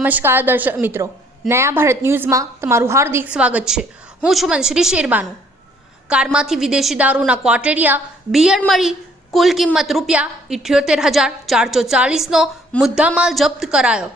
નમસ્કાર દર્શક મિત્રો, નયા ભારત ન્યૂઝમાં તમારું હાર્દિક સ્વાગત છે। હું છું મંશ્રી શેરબાનુ। કારમાંથી વિદેશી દારૂના ક્વાર્ટરિયા બિયર મળી કુલ કિંમત ₹78,440નો મુદ્દામાલ જપ્ત કરાયો।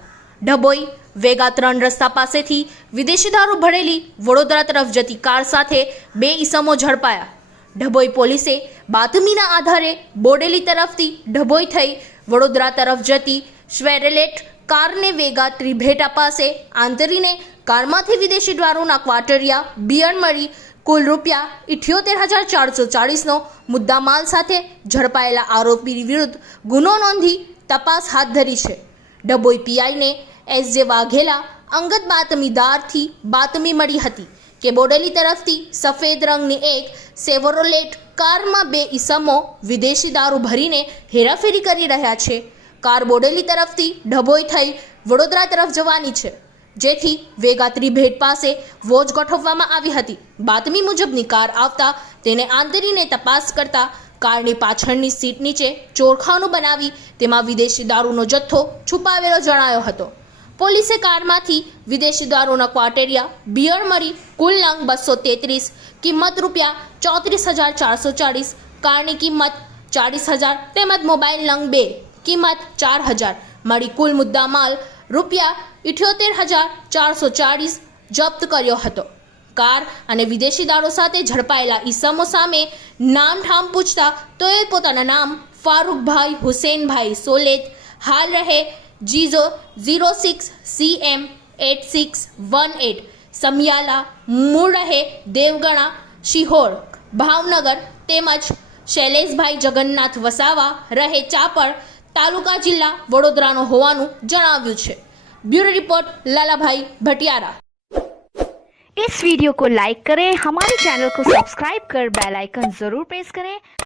ડભોઈ વેગા 3 રસ્તા પાસેથી વિદેશી દારૂ ભરેલી વડોદરા તરફ જતી કાર સાથે 2 ઈસમો ઝડપાયા। ડભોઈ પોલીસે બાતમીના આધારે બોડેલી તરફથી ડભોઈ થઈ વડોદરા તરફ જતી સ્વેરેલેટ कारने वेगा त्रिभेटा पासे आंतरीने कारमांथी विदेशी दारूना क्वार्टरिया बियर मळी कुल ₹78,440नो मुद्दामाल साथे झड़पायेला आरोपी विरुद्ध गुनो नोंधी तपास हाथ धरी छे। डभोई पीआई ने एस.जे. वाघेला अंगत बातमीदारथी बातमी मळी हती के बोडेली तरफथी सफेद रंगनी एक सेवरोलेट कारमां 2 ईसमो विदेशी दारू भरीने हेराफेरी करी रह्या छे। कार बोडेली तरफथी डभोई थई वडोदरा तरफ जवानी छे, जेथी वेगा त्रिभेट पासे वोच गोठववामां आवी हती। बातमी मुजबनी कार आवता तेने आंतरीने तपास करता कारनी पाछळनी सीट नीचे ચોરખાનું बनावी तेमां विदेशी दारूनो जथ्थो छुपावेलो जणायो हतो। पोलीसे कारमांथी विदेशी दारूना क्वार्टेरिया बियर मळी कुल नंग 233 किंमत ₹34,440 कारनी किंमत 40,000 तेमज मोबाइल नंग 2 किंमत 4,000 मળી कुल मुद्दा माल ₹78,440 जप्त कर्यो हतो। कार अने विदेशी दारू साथे झड़पायेला ईसमो सामे नाम ठाम पूछता तोए पोताना नाम फारूक भाई हुसैन भाई सोलेत हाल रहे जीजो 06 CM 8618 समियाला मूळ रहे देवगणा शिहोर भावनगर तेमज शैलेष भाई जगन्नाथ वसावा रहे चापड़ तालुका जिला वडोदरानो होवानुं जणाव्युं छे। Bureau report Lalabhai Bhatiyara. इस वीडियो को लाइक करें, हमारे चैनल को सब्सक्राइब कर बेल आइकन जरूर प्रेस करें